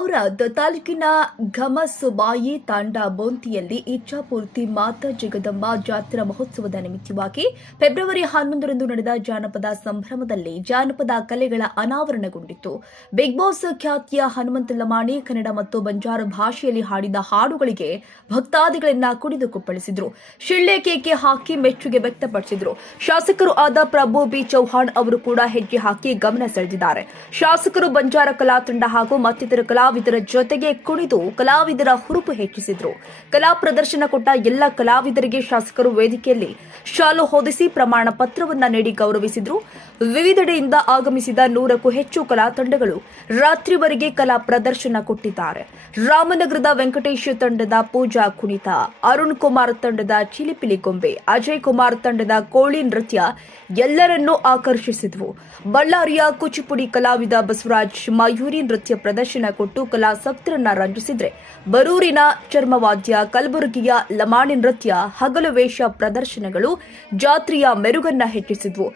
ಔರಾದ್ ತಾಲೂಕಿನ ಘಮಸುಬಾಯಿ ತಾಂಡಾ ಬೋಂತಿಯಲ್ಲಿ ಇಚ್ಛಾಪೂರ್ತಿ ಮಾತಾ ಜಗದಂಬ ಜಾತ್ರಾ ಮಹೋತ್ಸವದ ನಿಮಿತ್ತವಾಗಿ ಫೆಬ್ರವರಿ 11ರಂದು ನಡೆದ ಜಾನಪದ ಸಂಭ್ರಮದಲ್ಲಿ ಜಾನಪದ ಕಲೆಗಳ ಅನಾವರಣಗೊಂಡಿತ್ತು. ಬಿಗ್ ಬಾಸ್ ಖ್ಯಾತಿಯ ಹನುಮಂತ ಲಮಾಣಿ ಕನ್ನಡ ಮತ್ತು ಬಂಜಾರ ಭಾಷೆಯಲ್ಲಿ ಹಾಡಿದ ಹಾಡುಗಳಿಗೆ ಭಕ್ತಾದಿಗಳನ್ನ ಕುಣಿದು ಕುಪ್ಪಳಿಸಿದ್ರು. ಶಿಳ್ಳೆ ಕೇಕೆ ಹಾಕಿ ಮೆಚ್ಚುಗೆ ವ್ಯಕ್ತಪಡಿಸಿದ್ರು. ಶಾಸಕರು ಆದ ಪ್ರಭು ಬಿ ಚೌಹಾಣ್ ಅವರು ಕೂಡ ಹೆಜ್ಜೆ ಹಾಕಿ ಗಮನ ಸೆಳೆದಿದ್ದಾರೆ. ಶಾಸಕರು ಬಂಜಾರ ಕಲಾ ತಂಡ ಹಾಗೂ ಮತ್ತಿತರ ಕಲಾವಿದರ ಜೊತೆಗೆ ಕುಣಿದು ಕಲಾವಿದರ ಹುರುಪು ಹೆಚ್ಚಿಸಿದ್ರು. ಕಲಾ ಪ್ರದರ್ಶನ ಕೊಟ್ಟ ಎಲ್ಲ ಕಲಾವಿದರಿಗೆ ಶಾಸಕರು ವೇದಿಕೆಯಲ್ಲಿ ಶಾಲು ಹೊದಿಸಿ ಪ್ರಮಾಣ ಪತ್ರವನ್ನ ನೀಡಿ ಗೌರವಿಸಿದ್ರು. ವಿವಿಧೆಡೆಯಿಂದ ಆಗಮಿಸಿದ 100ಕ್ಕೂ ಹೆಚ್ಚು ಕಲಾ ತಂಡಗಳು ರಾತ್ರಿವರೆಗೆ ಕಲಾ ಪ್ರದರ್ಶನ ಕೊಟ್ಟಿದ್ದಾರೆ. ರಾಮನಗರದ ವೆಂಕಟೇಶ್ ತಂಡದ ಪೂಜಾ ಕುಣಿತ, ಅರುಣ್ ಕುಮಾರ್ ತಂಡದ ಚಿಲಿಪಿಲಿ ಗೊಂಬೆ, ಅಜಯ್ ಕುಮಾರ್ ತಂಡದ ಕೋಳಿ ನೃತ್ಯ ಎಲ್ಲರನ್ನೂ ಆಕರ್ಷಿಸಿದ್ವು. ಬಳ್ಳಾರಿಯ ಕೂಚಿಪುಡಿ ಕಲಾವಿದ ಬಸವರಾಜ್ ಮಯೂರಿ ನೃತ್ಯ ಪ್ರದರ್ಶನ ಕೊಟ್ಟು ಕಲಾಸಕ್ತರನ್ನ ರಂಜಿಸಿದ್ರೆ, ಬರೂರಿನ ಚರ್ಮವಾದ್ಯ, ಕಲಬುರಗಿಯ ಲಮಾಣಿ ನೃತ್ಯ, ಹಗಲು ವೇಷ ಪ್ರದರ್ಶನಗಳು ಜಾತ್ರೆಯ ಮೆರುಗನ್ನ ಹೆಚ್ಚಿಸಿದ್ವು.